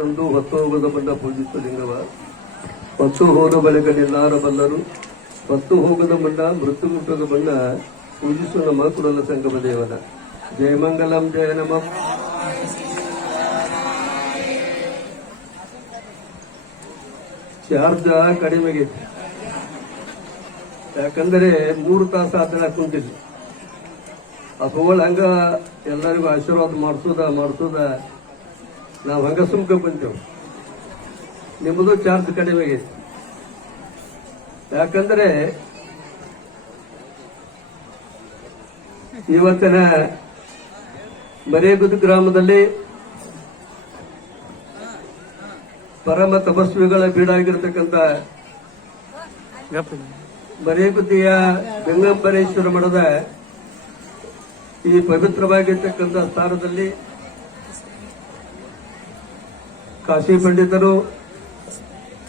ತಂದು ಹೊತ್ತು ಹೋಗದ ಬಂದ ಪೂಜಿಸುವ ಲಿಂಗವ. ಹೊತ್ತು ಹೋದ ಬಳಿಕ ನಿಲ್ಲಾರ ಬಲ್ಲರು. ಹೊತ್ತು ಹೋಗದ ಬಣ್ಣ ಮೃತ್ಯು ಮುಟ್ಟದ ಬಣ್ಣ ಪೂಜಿಸುವ ನಮ್ಮ ಕುಡಲ ಸಂಗಮ ದೇವನ. ಜಯಮಂಗಲಂ ಜಯ ನಮ. ಚಾರ್ಜ ಕಡಿಮೆಗೆ. ಯಾಕಂದರೆ ಮೂರು ತಾಸು ಆತನ ಕುಂತಿದ್ವಿ ಆ ಹಂಗ ಎಲ್ಲರಿಗೂ ಆಶೀರ್ವಾದ ಮಾಡಿಸೋದ ಮಾಡಿಸೋದ. ನಾವು ಹಂಗ ಸುಮ್ಕ ಬಂತೇವು ನಿಮ್ಮದು ಚಾರ್ಜ್ ಕಡಿಮೆ ಆಗೈತಿ. ಯಾಕಂದ್ರೆ ಇವತ್ತಿನ ಮರೇಗುದು ಗ್ರಾಮದಲ್ಲಿ ಪರಮ ತಪಸ್ವಿಗಳ ಬೀಡಾಗಿರ್ತಕ್ಕಂಥ ಮರೇಗುದ್ದಿಯ ಗಂಗಂಬರೇಶ್ವರ ಮಠದ ಈ ಪವಿತ್ರವಾಗಿರ್ತಕ್ಕಂಥ ಸ್ಥಾನದಲ್ಲಿ ಕಾಶಿ ಪಂಡಿತರು,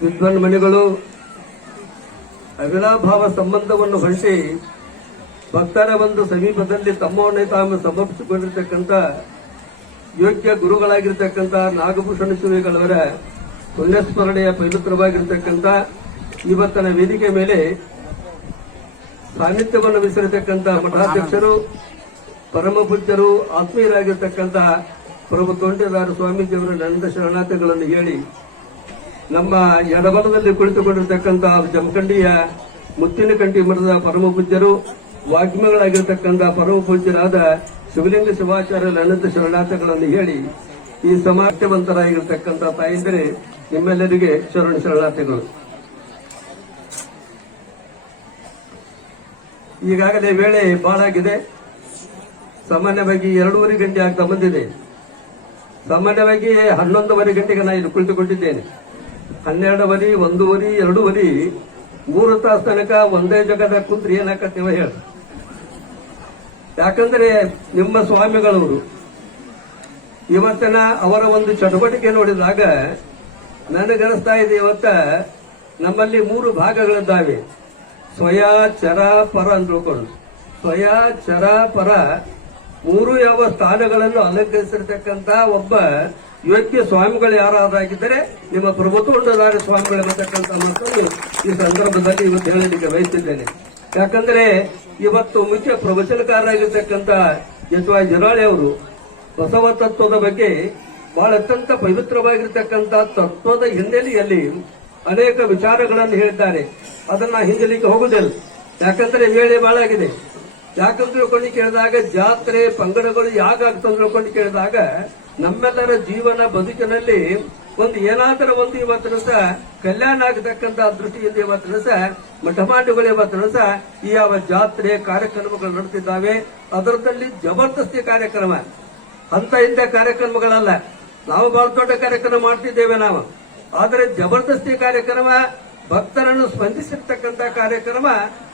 ವಿದ್ವಾನ್ ಮಣಿಗಳು, ಅವಿನಾಭಾವ ಸಂಬಂಧವನ್ನು ಹೊಂಟಿ ಭಕ್ತರ ಒಂದು ಸಮೀಪದಲ್ಲಿ ತಮ್ಮವನ್ನೇ ತಾವು ಸಮರ್ಪಿಸಿಕೊಂಡಿರ್ತಕ್ಕಂಥ ಯೋಗ್ಯ ಗುರುಗಳಾಗಿರ್ತಕ್ಕಂಥ ನಾಗಭೂಷಣ ಶಿವಿಗಳವರ ಪುಣ್ಯಸ್ಮರಣೆಯ ಪವಿತ್ರವಾಗಿರ್ತಕ್ಕಂಥ ಇವತ್ತಿನ ವೇದಿಕೆ ಮೇಲೆ ಸಾನ್ನಿಧ್ಯವನ್ನು ವಿಸರಿರ್ತಕ್ಕಂಥ ಮಠಾಧ್ಯಕ್ಷರು ಪರಮ ಪೂಜ್ಯರು ಆತ್ಮೀಯರಾಗಿರ್ತಕ್ಕಂಥ ಪ್ರಭು ತೊಂಟೆದಾರ ಸ್ವಾಮೀಜಿಯವರ ನಂದ ಶರಣಾರ್ಥಗಳನ್ನು ಹೇಳಿ, ನಮ್ಮ ಎಡಬಲದಲ್ಲಿ ಕುಳಿತುಕೊಂಡಿರ್ತಕ್ಕಂಥ ಜಮಖಂಡಿಯ ಮುತ್ತಿನಕಂಠಿ ಮಠದ ಪರಮ ಪೂಜ್ಯರು, ವಾಗ್ಮಿಗಳಾಗಿರ್ತಕ್ಕಂಥ ಪರಮ ಪೂಜ್ಯರಾದ ಶಿವಲಿಂಗ ಶಿವಾಚಾರ್ಯ ಅನಂತ ಶರಣಾರ್ಥಗಳನ್ನು ಹೇಳಿ, ಈ ಸಮಾಜವಂತರಾಗಿರ್ತಕ್ಕಂಥ ತಾಯಂದರೆ, ನಿಮ್ಮೆಲ್ಲರಿಗೆ ಶರಣ ಶರಣಾರ್ಥಿಗಳು. ಈಗಾಗಲೇ ವೇಳೆ ಬಾಳಾಗಿದೆ. ಸಾಮಾನ್ಯವಾಗಿ ಎರಡೂವರೆ ಗಂಟೆ ಆಗ್ತಾ ಬಂದಿದೆ. ಸಾಮಾನ್ಯವಾಗಿ ಹನ್ನೊಂದುವರೆ ಗಂಟೆಗೆ ನಾನು ಇಲ್ಲಿ ಕುಳಿತುಕೊಂಡಿದ್ದೇನೆ. ಹನ್ನೆರಡುವರಿ, ಒಂದೂವರೆ, ಎರಡೂವರೆ, ಮೂರು ತಾಸು ತನಕ ಒಂದೇ ಜಗದ ಕುಂತ್ರಿ ಏನಾಕತ್ತೀವ ಹೇಳಿ. ಯಾಕಂದ್ರೆ ನಿಮ್ಮ ಸ್ವಾಮಿಗಳವರು ಇವತ್ತಿನ ಅವರ ಒಂದು ಚಟುವಟಿಕೆ ನೋಡಿದಾಗ ನನಗನಿಸ್ತಾ ಇದೆ ಇವತ್ತ ನಮ್ಮಲ್ಲಿ ಮೂರು ಭಾಗಗಳಿದ್ದಾವೆ. ಸ್ವಯ, ಚರ, ಪರ ಅಂತ ತಿಳ್ಕೊಂಡು ಸ್ವಯ, ಚರ, ಪರ ಮೂರು ಯಾವ ಸ್ಥಾನಗಳನ್ನು ಅಲಂಕರಿಸಿರ್ತಕ್ಕಂಥ ಒಬ್ಬ ಯೋಗ್ಯ ಸ್ವಾಮಿಗಳು ಯಾರಾದಾಗಿದ್ದರೆ, ನಿಮ್ಮ ಪ್ರಭುತ್ವದಾರ ಸ್ವಾಮಿಗಳು ಅನ್ನತಕ್ಕಂಥ ಮಾತನ್ನು ಈ ಸಂದರ್ಭದಲ್ಲಿ ಇವತ್ತು ಹೇಳಲಿಕ್ಕೆ ಬಯಸಿದ್ದೇನೆ. ಯಾಕಂದ್ರೆ, ಇವತ್ತು ಮುಖ್ಯ ಪ್ರವಚನಕಾರರಾಗಿರ್ತಕ್ಕಂಥ ಎಚ್ ವೈ ಜರಾಳಿ ಅವರು ಬಸವ ತತ್ವದ ಬಗ್ಗೆ ಬಹಳ ಅತ್ಯಂತ ಪವಿತ್ರವಾಗಿರ್ತಕ್ಕಂಥ ತತ್ವದ ಹಿನ್ನೆಲೆಯಲ್ಲಿ ಅನೇಕ ವಿಚಾರಗಳನ್ನು ಹೇಳಿದ್ದಾರೆ. ಅದನ್ನ ಹಿಂದಲಿಕ್ಕೆ ಹೋಗುದಿಲ್ಲ ಯಾಕಂದ್ರೆ ವೇಳೆ ಬಹಳ ಆಗಿದೆ ಯಾಕಂತ ತಿಳ್ಕೊಂಡು ಕೇಳಿದಾಗ ಜಾತ್ರೆ, ಪಂಗಡಗಳು ಯಾಕಾಗ್ತದೆ ಅಂತ ತಿಳ್ಕೊಂಡು ಕೇಳಿದಾಗ ನಮ್ಮೆಲ್ಲರ ಜೀವನ ಬದುಕಿನಲ್ಲಿ ಒಂದು ಏನಾದರೂ ಒಂದು ಇವತ್ತಿನ ಸಹ ಕಲ್ಯಾಣ ಆಗತಕ್ಕಂತ ದೃಷ್ಟಿಯಿಂದ ಇವತ್ತಿನ ಸಹ ಮಠಮಾಂಡುಗಳು ಇವತ್ತಿನ ಸಹ ಈ ಯಾವ ಜಾತ್ರೆ ಕಾರ್ಯಕ್ರಮಗಳು ನಡೆಸಿದ್ದಾವೆ ಅದರದಲ್ಲಿ ಜಬರ್ದಸ್ತಿ ಕಾರ್ಯಕ್ರಮ. ಅಂತ ಇಂಥ ಕಾರ್ಯಕ್ರಮಗಳಲ್ಲ. ನಾವು ಬಹಳ ದೊಡ್ಡ ಕಾರ್ಯಕ್ರಮ ಮಾಡ್ತಿದ್ದೇವೆ ನಾವು. ಆದರೆ ಜಬರ್ದಸ್ತಿ ಕಾರ್ಯಕ್ರಮ ಭಕ್ತರನ್ನು ಸ್ಪಂದಿಸಿರ್ತಕ್ಕಂಥ ಕಾರ್ಯಕ್ರಮ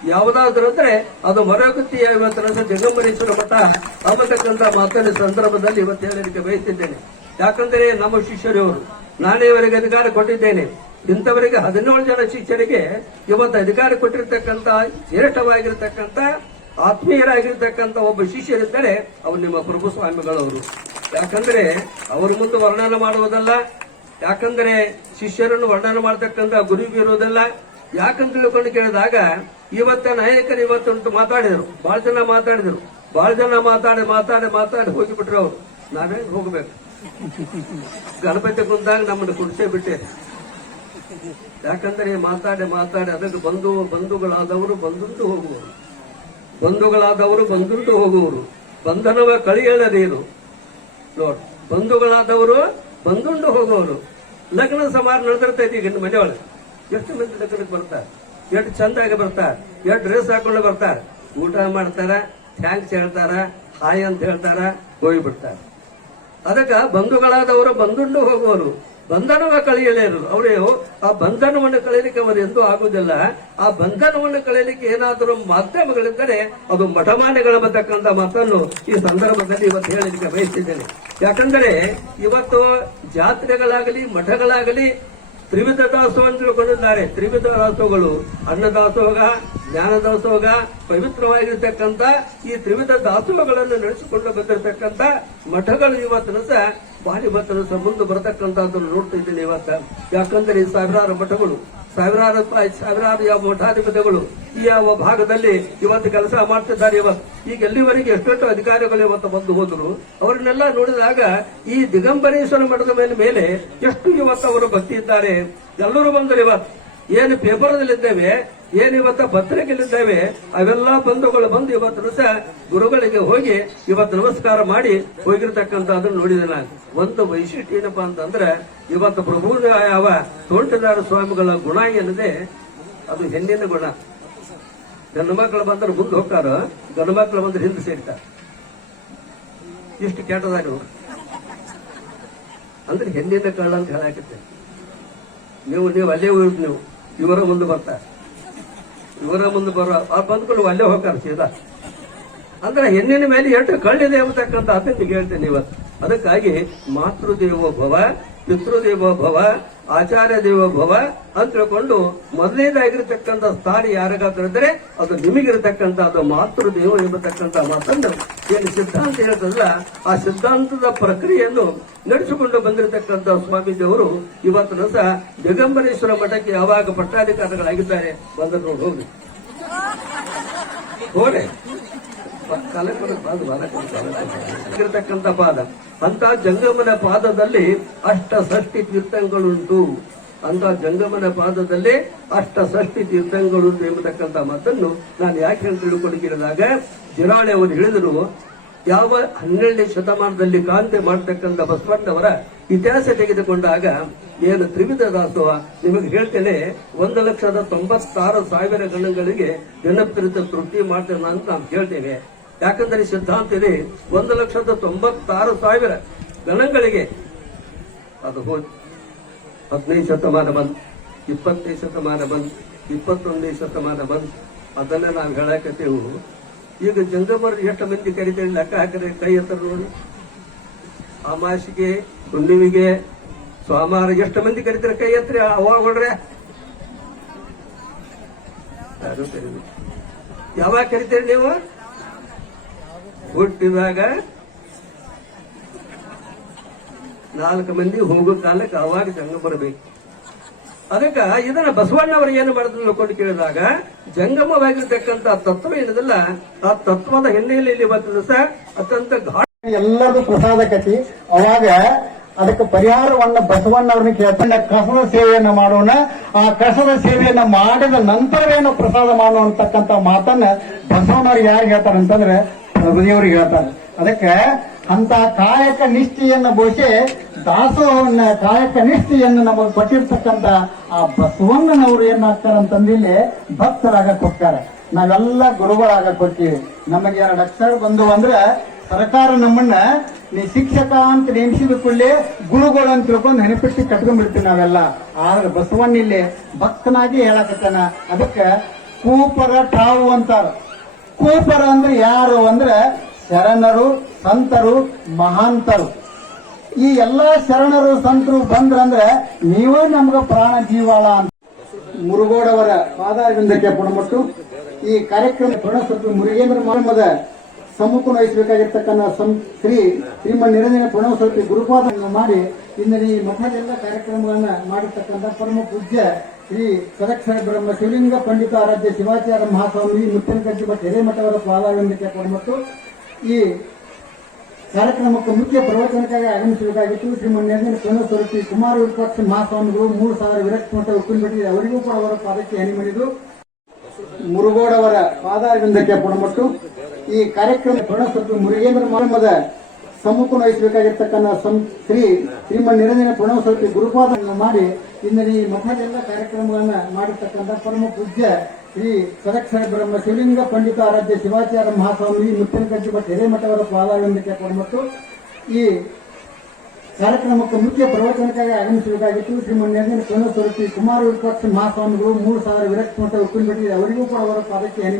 ಯಾವುದಾದ್ರೂ ಅಂದ್ರೆ ಅದು ಮರಗುತ್ತಿ ಇವತ್ತಿನ ಜಗಂಬರೇಶ್ವರ ಮಠ ಅಂಬತಕ್ಕಂತ ಸಂದರ್ಭದಲ್ಲಿ ಇವತ್ತು ಹೇಳಲಿಕ್ಕೆ ಬಯಸಿದ್ದೇನೆ. ಯಾಕಂದರೆ ನಮ್ಮ ಶಿಷ್ಯರವರು ನಾನೇ ಇವರಿಗೆ ಅಧಿಕಾರ ಕೊಟ್ಟಿದ್ದೇನೆ. ಇಂಥವರಿಗೆ ಹದಿನೇಳು ಜನ ಶಿಷ್ಯರಿಗೆ ಇವತ್ತು ಅಧಿಕಾರ ಕೊಟ್ಟಿರ್ತಕ್ಕಂಥ ಶ್ರೇಷ್ಠವಾಗಿರ್ತಕ್ಕಂಥ ಆತ್ಮೀಯರಾಗಿರ್ತಕ್ಕಂಥ ಒಬ್ಬ ಶಿಷ್ಯರಿದ್ದರೆ ಅವರು ನಿಮ್ಮ ಪ್ರಭು ಸ್ವಾಮಿಗಳವರು ಯಾಕಂದ್ರೆ ಅವ್ರ ಮುಂದೆ ವರ್ಣನೆ ಮಾಡುವುದಲ್ಲ ಯಾಕಂದ್ರೆ ಶಿಷ್ಯರನ್ನು ವರ್ಣನೆ ಮಾಡತಕ್ಕಂತ ಗುರುವಿಗೆ ಇರೋದಿಲ್ಲ. ಯಾಕಂತ ತಿಳ್ಕೊಂಡು ಕೇಳಿದಾಗ ಇವತ್ತ ನಾಯಕರು ಇವತ್ತು ಮಾತಾಡಿದರು. ಬಹಳ ಜನ ಮಾತಾಡಿದರು. ಬಹಳ ಜನ ಮಾತಾಡಿ ಮಾತಾಡಿ ಮಾತಾಡಿ ಹೋಗಿಬಿಟ್ರು ಅವರು. ನಾವೇ ಹೋಗ್ಬೇಕು. ಗಣಪತಿ ಬಂದಾಗ ನಮ್ಮನ್ನು ಕುಡಿಸೇ ಬಿಟ್ಟೆ. ಯಾಕಂದ್ರೆ ಮಾತಾಡಿ ಮಾತಾಡಿ ಅದಕ್ಕೆ ಬಂಧು ಬಂಧುಗಳಾದವರು ಬಂದುಂಟು ಹೋಗುವರು. ಬಂಧುಗಳಾದವರು ಬಂದುಂಟು ಹೋಗುವರು. ಬಂಧನವ ಕಳಿಯಳದೇನು ನೋಡ್, ಬಂಧುಗಳಾದವರು ಬಂದುಂಡು ಹೋಗೋರು. ಲಗ್ನ ಸಮಾರ ನಡೆದಿರ್ತೈತಿ ಈಗ ಮನೆಯೊಳಗೆ ಎಷ್ಟು ಮಂದಿ ಲಗ್ನಕ್ಕೆ ಬರ್ತಾರೆ? ಎಷ್ಟು ಚಂದಾಗಿ ಬರ್ತಾರ? ಎಷ್ಟು ಡ್ರೆಸ್ ಹಾಕೊಂಡು ಬರ್ತಾರ? ಊಟ ಮಾಡ್ತಾರ, ಥ್ಯಾಂಕ್ಸ್ ಹೇಳ್ತಾರ, ಹಾಯ್ ಅಂತ ಹೇಳ್ತಾರ, ಹೋಗಿಬಿಡ್ತಾರೆ. ಅದಕ್ಕ ಬಂಧುಗಳಾದವರು ಬಂದುಂಡು ಹೋಗುವರು ಬಂಧನವ ಕಳೆಯಲೇರು ಅವರು ಆ ಬಂಧನವನ್ನು ಕಳೆಯಲಿಕ್ಕೆ ಅವರು ಎಂದೂ ಆಗುವುದಿಲ್ಲ. ಆ ಬಂಧನವನ್ನು ಕಳೆಯಲಿಕ್ಕೆ ಏನಾದರೂ ಮಾಧ್ಯಮಗಳಿದ್ದರೆ ಅದು ಮಠಮಾನ್ಯಗಳ ಬರ್ತಕ್ಕಂಥ ಮಾತನ್ನು ಈ ಸಂದರ್ಭದಲ್ಲಿ ಇವತ್ತು ಹೇಳಲಿಕ್ಕೆ ಬಯಸಿದ್ದೇನೆ. ಯಾಕಂದರೆ ಇವತ್ತು ಜಾತ್ರೆಗಳಾಗಲಿ, ಮಠಗಳಾಗಲಿ ತ್ರಿವಿಧ ದಾಸೋಹ ಅಂತ ತಿಳ್ಕೊಂಡಿದ್ದಾರೆ. ತ್ರಿವಿಧ ದಾಸೋಹಗಳು ಅನ್ನದಾಸೋಹ ಜ್ಞಾನ ದಾಸೋಹ ಪವಿತ್ರವಾಗಿರ್ತಕ್ಕಂಥ ಈ ತ್ರಿವಿಧ ದಾಸೋಹಗಳನ್ನು ನಡೆಸಿಕೊಂಡು ಬಂದಿರತಕ್ಕಂಥ ಮಠಗಳು ಇವತ್ತಿನ ಸಹ ಇವತ್ತಿನ ಸಂಬಂಧ ಮುಂದೆ ಬರತಕ್ಕಂಥದ್ದನ್ನು ನೋಡ್ತಾ ಇದ್ದೀನಿ ಇವತ್ತ. ಯಾಕಂದ್ರೆ ಸಾವಿರಾರು ಮಠಗಳು ಸಾವಿರಾರು ಸಾವಿರಾರು ಯಾವ ಮಠಾಧಿಪತಿಗಳು ಈ ಯಾವ ಭಾಗದಲ್ಲಿ ಇವತ್ತು ಕೆಲಸ ಮಾಡ್ತಿದ್ದಾರೆ ಇವತ್ತು ಈಗ ಎಲ್ಲಿವರೆಗೆ ಎಷ್ಟೆಷ್ಟು ಅಧಿಕಾರಿಗಳು ಇವತ್ತು ಬಂದು ಹೋದ್ರು, ಅವರನ್ನೆಲ್ಲ ನೋಡಿದಾಗ ಈ ದಿಗಂಬರೇಶ್ವರ ಮಠದ ಮೇಲೆ ಮೇಲೆ ಎಷ್ಟು ಇವತ್ತು ಅವರು ಭಕ್ತಿ ಇದ್ದಾರೆ. ಎಲ್ಲರೂ ಬಂದರು ಇವತ್ತು ಏನು ಪೇಪರ್ದಲ್ಲಿದ್ದೇವೆ ಏನು ಇವತ್ತ ಪತ್ರಿಕೆಯಲ್ಲಿದ್ದೇವೆ? ಅವೆಲ್ಲ ಬಂಧುಗಳು ಬಂದು ಇವತ್ತು ದಿವಸ ಗುರುಗಳಿಗೆ ಹೋಗಿ ಇವತ್ತು ನಮಸ್ಕಾರ ಮಾಡಿ ಹೋಗಿರ್ತಕ್ಕಂಥದ್ದನ್ನು ನೋಡಿದೆ ನಾನು. ಒಂದು ವೈಶಿಷ್ಟ್ಯ ಏನಪ್ಪಾ ಅಂತಂದ್ರೆ, ಇವತ್ತು ಪ್ರಭು ಯಾವ ತೋಂಟದಾರ ಸ್ವಾಮಿಗಳ ಗುಣ ಏನಿದೆ, ಅದು ಹೆಣ್ಣಿನ ಗುಣ. ಗಂಡು ಮಕ್ಕಳು ಬಂದ್ರೆ ಮುಂದೆ ಹೋಗ್ತಾರ, ಗಂಡು ಮಕ್ಕಳು ಬಂದ್ರೆ ಹಿಂದೆ ಸೇರ್ತಾರ. ಇಷ್ಟು ಕೆಟ್ಟದ ನೀವು ಅಂದ್ರೆ ಹೆಣ್ಣಿನ ಕಳ್ಳ ಅಂತ ಹೇಳಾಕತ್ತೆ. ನೀವು ನೀವು ಅಲ್ಲೇ ಹೋಗಿ ನೀವು. ಇವರ ಮುಂದೆ ಬರ್ತಾರೆ. ಇವರ ಮುಂದೆ ಬರೋ ಆ ಬಂದ್ಕೊಂಡು ಅಲ್ಲೇ ಹೋಗ್ತಾರೆ ಸೀದಾ. ಅಂದ್ರೆ ಹೆಣ್ಣಿನ ಮೇಲೆ ಎಷ್ಟು ಕಳ್ಳಿದೆ ಎಂಬತಕ್ಕಂಥ ಅದನ್ನು ಹೇಳ್ತೇನೆ ಇವತ್ತು. ಅದಕ್ಕಾಗಿ ಮಾತೃದೇವೋ ಭವ ಪಿತೃದೇವೋ ಭವ ಆಚಾರ್ಯ ದೇವ ಭವ ಅಂತ ತಿಳ್ಕೊಂಡು ಮೊದಲನೇದಾಗಿರ್ತಕ್ಕಂಥ ಸ್ಥಾನ ಯಾರಿಗಾದ್ರೆ ಅದು ನಿಮಗಿರತಕ್ಕಂಥ ಅದು ಮಾತೃದೇವ ಎಂಬತಕ್ಕಂಥ ಮಾತನ್ನು ಏನು ಸಿದ್ಧಾಂತ ಹೇಳ್ತದಲ್ಲ, ಆ ಸಿದ್ಧಾಂತದ ಪ್ರಕ್ರಿಯೆಯನ್ನು ನಡೆಸಿಕೊಂಡು ಬಂದಿರತಕ್ಕಂಥ ಸ್ವಾಮೀಜಿಯವರು ಇವತ್ತು ಸಹ ಜಗಂಬರೇಶ್ವರ ಮಠಕ್ಕೆ ಯಾವಾಗ ಪಟ್ಟಾಧಿಕಾರಿಗಳಾಗಿದ್ದಾರೆ ಬಂದ ನೋಡಿ ಹೋಗಿ ಹೋರೆ ಇರತಕ್ಕಂಥ ಪಾದ. ಅಂತ ಜಂಗಮನ ಪಾದದಲ್ಲಿ ಅಷ್ಟ ಷಷ್ಟಿ ತೀರ್ಥಂಗಳುಂಟು. ಅಂತ ಜಂಗಮನ ಪಾದದಲ್ಲಿ ಅಷ್ಟ ಷಷ್ಟಿ ತೀರ್ಥಂಗಳುಂಟು ಎಂಬತಕ್ಕಂಥ ಮಾತನ್ನು ನಾನು ಯಾಕೆ ಹೇಳಿ ತಿಳ್ಕೊಂಡಿದ್ದಾಗ ಜಿರಾಳೆ ಅವರು ಹೇಳಿದರು ಯಾವ ಹನ್ನೆರಡನೇ ಶತಮಾನದಲ್ಲಿ ಕಾಂತೆ ಮಾಡತಕ್ಕಂಥ ಬಸವಣ್ಣವರ ಇತಿಹಾಸ ತೆಗೆದುಕೊಂಡಾಗ ಏನು ತ್ರಿವಿಧ ದಾಸೋಹ ನಿಮಗೆ ಹೇಳ್ತೇನೆ, ಒಂದು ಲಕ್ಷದ ತೊಂಬತ್ತಾರು ಸಾವಿರ ಗಣಗಳಿಗೆ ಜನಪ್ರಿಯತೆ ತೃಪ್ತಿ ಮಾಡ್ತೇನೆ ಅಂತ ನಾವು ಹೇಳ್ತೇವೆ ಯಾಕಂದ್ರೆ ಸಿದ್ಧಾಂತ ಇದೆ ಒಂದು ಲಕ್ಷದ ತೊಂಬತ್ತಾರು ಸಾವಿರ ಗಣಗಳಿಗೆ ಅದು ಹೋಯ್ತು ಹದಿನೈದು ಶತಮಾನ ಬಂದ್ ಇಪ್ಪತ್ತೈದು ಶತಮಾನ ಬಂದ್ ಇಪ್ಪತ್ತೊಂದನೇ ಶತಮಾನ ಬಂದ್ ಅದನ್ನ ನಾವು ಹೇಳಕತ್ತೇವು ಈಗ ಜಂಗಮರ ಎಷ್ಟು ಮಂದಿ ಕರಿತೇವೆ ಲೆಕ್ಕ ಹಾಕಿದ್ರೆ ಕೈ ಎತ್ತರ ನೋಡಿ. ಅಮಾಸಿಗೆ, ಹುಣ್ಣಿಮೆಗೆ, ಸೋಮವಾರ ಎಷ್ಟು ಮಂದಿ ಕರಿತಾರೆ, ಕೈ ಎತ್ತರಿ ಅವಾಗ ಹೊಡ್ರೆ. ಯಾವಾಗ ಕರಿತೀರಿ ನೀವು? ಹುಟ್ಟಿದಾಗ ನಾಲ್ಕು ಮಂದಿ ಹೋಗೋ ಕಾಲಕ್ಕೆ ಅವಾಗ ಜಂಗ ಬರಬೇಕು. ಅದಕ್ಕ ಇದನ್ನ ಬಸವಣ್ಣವರು ಏನು ಮಾಡಿದ್ರು ನೋಡ್ಕೊಂಡು ಕೇಳಿದಾಗ, ಜಂಗಮವಾಗಿರ್ತಕ್ಕಂಥ ತತ್ವ ಏನಿದಲ್ಲ, ಆ ತತ್ವದ ಹಿನ್ನೆಲೆಯಲ್ಲಿ ಇವತ್ತು ದಿವಸ ಅತ್ಯಂತ ಘಾಟ ಎಲ್ಲರದು ಪ್ರಸಾದ ಕತಿ ಅವಾಗ ಅದಕ್ಕೆ ಪರಿಹಾರವನ್ನ ಬಸವಣ್ಣವ್ರನ್ನ ಕೇಳ್ತಾ ಕಸದ ಸೇವೆಯನ್ನ ಮಾಡೋಣ. ಆ ಕಸದ ಸೇವೆಯನ್ನ ಮಾಡಿದ ನಂತರವೇನು ಪ್ರಸಾದ ಮಾಡೋ ಅಂತಕ್ಕಂಥ ಮಾತನ್ನ ಬಸವಣ್ಣವ್ರಿಗೆ ಯಾರು ಹೇಳ್ತಾರೆ ಪ್ರಭುದೇವ್ರಿಗೆ ಹೇಳ್ತಾರೆ. ಅದಕ್ಕೆ ಅಂತ ಕಾಯಕ ನಿಷ್ಠೆಯನ್ನು ಬಹುಶಃ ದಾಸೋಹವನ್ನ ಕಾಯಕ ನಿಷ್ಠೆಯನ್ನು ನಮಗೆ ಕೊಟ್ಟಿರ್ತಕ್ಕಂಥ ಆ ಬಸವಣ್ಣನವರು ಏನಾಗ್ತಾರೆ ಅಂತಂದಿಲ್ಲಿ ಭಕ್ತರಾಗ ಹೋಗ್ತಾರೆ ನಾವೆಲ್ಲ ಗುರುಗಳಾಗ ಹೋಗ್ತೀವಿ ನಮಗೆ ಎರಡು ಅಕ್ಷರ ಬಂದು ಅಂದ್ರೆ ಸರ್ಕಾರ ನಮ್ಮನ್ನ ನೀ ಶಿಕ್ಷಕ ಅಂತ ನೇಮಿಸಿದ ಕೂಡಲೇ ಗುರುಗಳು ಅಂತ ತಿಳ್ಕೊಂಡು ನೆನಪಿಟ್ಟು ಕಟ್ಕೊಂಡ್ಬಿಡ್ತೀವಿ ನಾವೆಲ್ಲ. ಆದ್ರೆ ಬಸವಣ್ಣ ಇಲ್ಲಿ ಭಕ್ತನಾಗಿ ಹೇಳಕತ್ತಾನ. ಅದಕ್ಕೆ ಕೂಪರ ಠಾವು ಅಂತಾರ. ಕೂಪರ ಅಂದ್ರೆ ಯಾರು ಅಂದ್ರೆ ಶರಣರು, ಸಂತರು, ಮಹಾಂತರು. ಈ ಎಲ್ಲಾ ಶರಣರು, ಸಂತರು ಬಂದ್ರಂದ್ರೆ ನೀವೇ ನಮ್ಗೆ ಪ್ರಾಣ ಜೀವಾಳ ಅಂತ. ಮುರುಗೋಡವರ ಪಾದಾರವಿಂದಕ್ಕೆ ಪುಣಮಟ್ಟು. ಈ ಕಾರ್ಯಕ್ರಮ ಪುಣಸ್ವರೂಪಿ ಮುರುಗೇಂದ್ರ ಮಹಮ್ಮದ ಸಮ್ಮುಖ ವಹಿಸಬೇಕಾಗಿರ್ತಕ್ಕಂಥ ಶ್ರೀ ಶ್ರೀಮನ್ ನಿರಂಜನ ಪುಣಸ್ವರೂಪಿ ಗುರುಪಾದವನ್ನು ಮಾಡಿ, ಇಂದಿನ ಈ ಮಠದೆಲ್ಲ ಕಾರ್ಯಕ್ರಮಗಳನ್ನ ಮಾಡಿರ್ತಕ್ಕಂಥ ಪರಮ ಪೂಜ್ಯ ಶ್ರೀ ಸದಕ್ಷರ ಬ್ರಹ್ಮ ಶಿವಲಿಂಗ ಪಂಡಿತ ಆರಾಧ್ಯ ಶಿವಾಚಾರ್ಯ ಮಹಾಸ್ವಾಮಿ ಮುತ್ತಿನ ಭಟ್ ಹಿರೇಮಠವರ ಪಾದಾರವಿಂದಕ್ಕೆ ಮತ್ತು ಈ ಕಾರ್ಯಕ್ರಮಕ್ಕೆ ಮುಖ್ಯ ಪ್ರವಚನಕ್ಕಾಗಿ ಆಗಮಿಸಬೇಕಾಗಿತ್ತು ಶ್ರೀಮನ್ ನಿರ್ಣಯ ಪುನಃಸ್ವರೂಪಿ ಕುಮಾರ ವಿರೂಪಾಕ್ಷ ಮಹಾಸ್ವಾಮಿಗಳು ಮೂರು ಸಾವಿರ ವಿರಕ್ತ ಮಠ ಒಪ್ಪಿನಪಟ್ಟಿ ಅವರಿಗೂ ಕೂಡ ಅವರ ಪಾದಕ್ಕೆ ಹನಿ ಮಾಡಿದ್ರು ಮುರುಗೋಡವರ ಪಾದಾರವಿಂದಕ್ಕೆ ಪುಣಮಟ್ಟು ಈ ಕಾರ್ಯಕ್ರಮ ಪುನಃಸ್ವರೂಪಿ ಮುರುಗೇಂದ್ರ ಮಾಮದ ಸಮ್ಮುಖ ವಹಿಸಬೇಕಾಗಿರ್ತಕ್ಕಂಥ ಶ್ರೀ, ಶ್ರೀಮನ್ ನಿರಂಜನ ಪುಣಃಸ್ವರೂಪಿ ಗುರುಪಾದವನ್ನು ಮಾಡಿ ಇಂದಿನ ಈ ಮಠದೆಲ್ಲ ಕಾರ್ಯಕ್ರಮಗಳನ್ನ ಮಾಡಿರ್ತಕ್ಕಂಥ ಪರಮ ಪೂಜ್ಯ ಶ್ರೀ ಸದಕ್ಷರ ಬ್ರಹ್ಮ ಶಿವಲಿಂಗ ಪಂಡಿತ ಆರಾಧ್ಯ ಶಿವಾಚಾರ್ಯ ಮಹಾಸ್ವಾಮಿ ಮುತ್ತಿನಕಂಚಿ ಭಟ್ ಹಿರೇಮಠವರ ಪಾದಾರವಿಂದಕ್ಕೆ ಮತ್ತು ಈ ಕಾರ್ಯಕ್ರಮಕ್ಕೆ ಮುಖ್ಯ ಪ್ರವಚನಕ್ಕಾಗಿ ಆಗಮಿಸಬೇಕಾಗಿತ್ತು. ಶ್ರೀಮನ್ ನಿರಂಜನ ಪ್ರಣವ ಸ್ವರೂಪಿ ಕುಮಾರ ವಿರೂಪಾಕ್ಷ ಮಹಾಸ್ವಾಮಿಗಳು ಮೂರು ಸಾವಿರ ವಿರಕ್ತ ಮಠ ಅವರಿಗೂ ಕೂಡ ಅವರ ಪಾದಕ್ಕೆ ಹನಿ